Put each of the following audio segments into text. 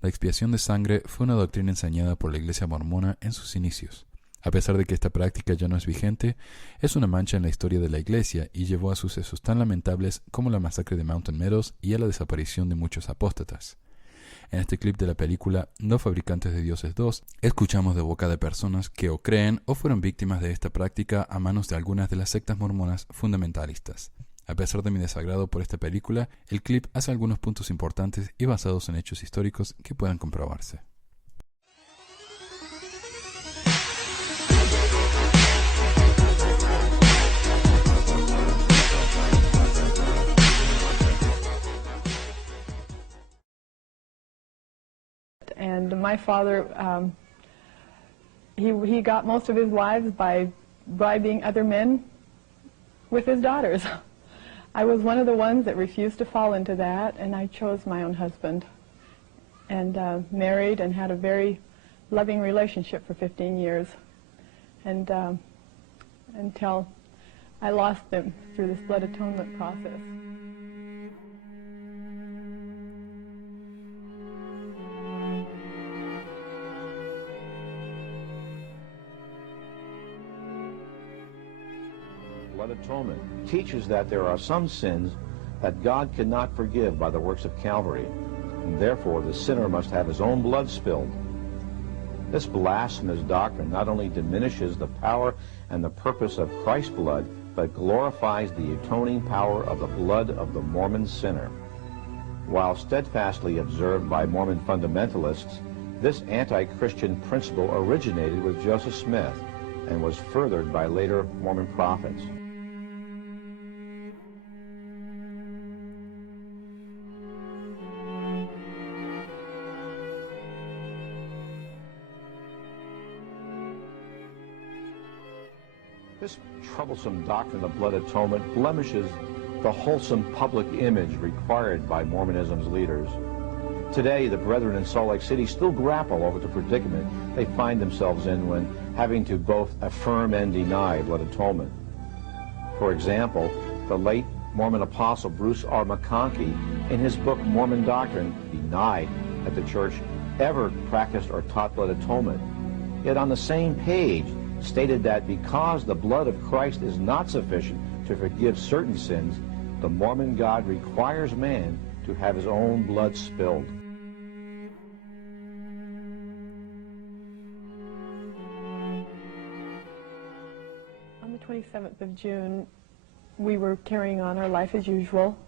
La expiación de sangre fue una doctrina enseñada por la Iglesia mormona en sus inicios. A pesar de que esta práctica ya no es vigente, es una mancha en la historia de la Iglesia y llevó a sucesos tan lamentables como la masacre de Mountain Meadows y a la desaparición de muchos apóstatas. En este clip de la película No Fabricantes de Dioses 2, escuchamos de boca de personas que o creen o fueron víctimas de esta práctica a manos de algunas de las sectas mormonas fundamentalistas. A pesar de mi desagrado por esta película, el clip hace algunos puntos importantes y basados en hechos históricos que puedan comprobarse. And my father, he got most of his wives by bribing other men with his daughters. I was one of the ones that refused to fall into that, and I chose my own husband and married and had a very loving relationship for 15 years, and until I lost them through this blood atonement process. Blood atonement teaches that there are some sins that God cannot forgive by the works of Calvary, and therefore the sinner must have his own blood spilled. This blasphemous doctrine not only diminishes the power and the purpose of Christ's blood, but glorifies the atoning power of the blood of the Mormon sinner. While steadfastly observed by Mormon fundamentalists, this anti-Christian principle originated with Joseph Smith and was furthered by later Mormon prophets. This troublesome doctrine of blood atonement blemishes the wholesome public image required by Mormonism's leaders. Today, the brethren in Salt Lake City still grapple over the predicament they find themselves in when having to both affirm and deny blood atonement. For example, the late Mormon apostle Bruce R. McConkie, in his book Mormon Doctrine, denied that the church ever practiced or taught blood atonement. Yet on the same page, stated that because the blood of Christ is not sufficient to forgive certain sins, the Mormon God requires man to have his own blood spilled. On the 27th of June, we were carrying on our life as usual,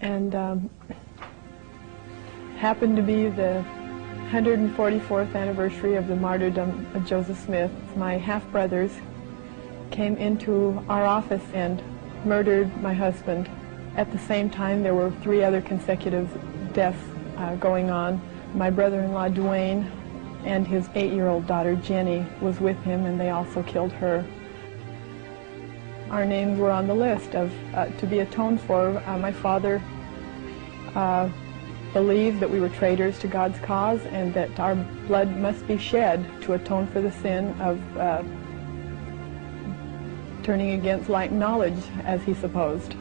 and happened to be the 144th anniversary of the martyrdom of Joseph Smith. My half-brothers came into our office and murdered my husband. At the same time, there were 3 other consecutive deaths going on. My brother-in-law, Dwayne, and his 8-year-old daughter, Jenny, was with him, and they also killed her. Our names were on the list of to be atoned for. My father believed that we were traitors to God's cause and that our blood must be shed to atone for the sin of turning against light knowledge, as he supposed.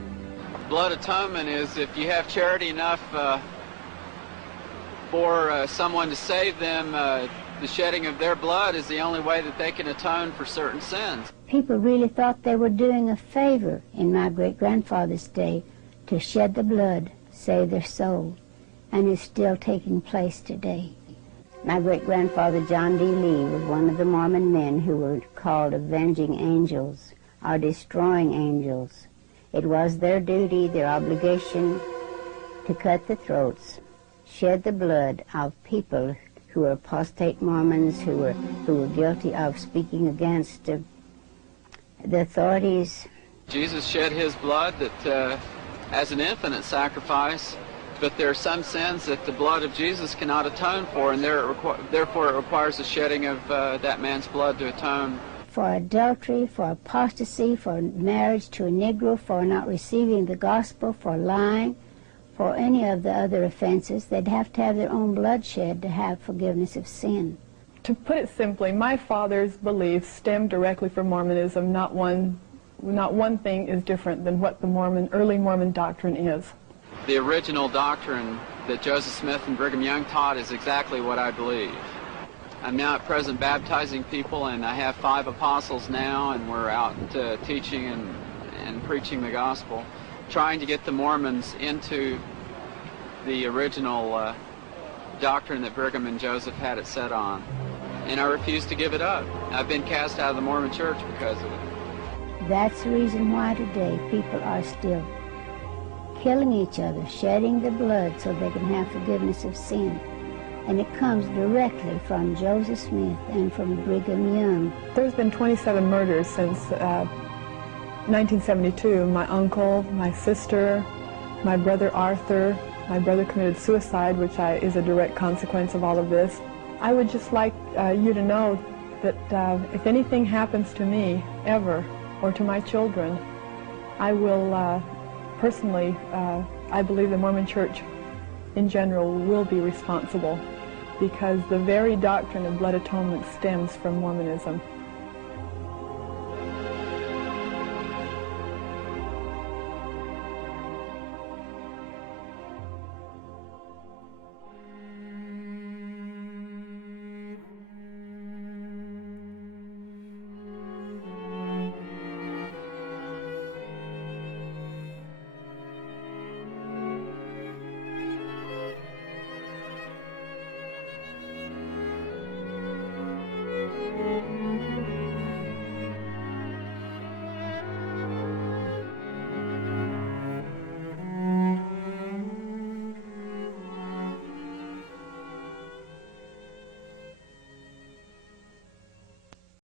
Blood atonement is if you have charity enough for someone to save them, the shedding of their blood is the only way that they can atone for certain sins. People really thought they were doing a favor in my great-grandfather's day to shed the blood, save their soul, and is still taking place today. My great-grandfather John D. Lee was one of the Mormon men who were called avenging angels, or destroying angels. It was their duty, their obligation, to cut the throats, shed the blood of people who were apostate Mormons, who were guilty of speaking against the authorities. Jesus shed his blood that as an infinite sacrifice, but there are some sins that the blood of Jesus cannot atone for, and therefore it requires the shedding of that man's blood to atone. For adultery, for apostasy, for marriage to a Negro, for not receiving the gospel, for lying, for any of the other offenses, they'd have to have their own blood shed to have forgiveness of sin. To put it simply, my father's beliefs stem directly from Mormonism. Not one thing is different than what the early Mormon doctrine is. The original doctrine that Joseph Smith and Brigham Young taught is exactly what I believe. I'm now at present baptizing people, and I have 5 apostles now, and we're out teaching and preaching the gospel, trying to get the Mormons into the original doctrine that Brigham and Joseph had it set on. And I refuse to give it up. I've been cast out of the Mormon church because of it. That's the reason why today people are still killing each other, shedding the blood so they can have forgiveness of sin. And it comes directly from Joseph Smith and from Brigham Young. There's been 27 murders since 1972. My uncle, my sister, my brother Arthur. My brother committed suicide, which is a direct consequence of all of this. I would just like you to know that if anything happens to me, ever, or to my children, I will personally, I believe the Mormon Church in general will be responsible, because the very doctrine of blood atonement stems from Mormonism.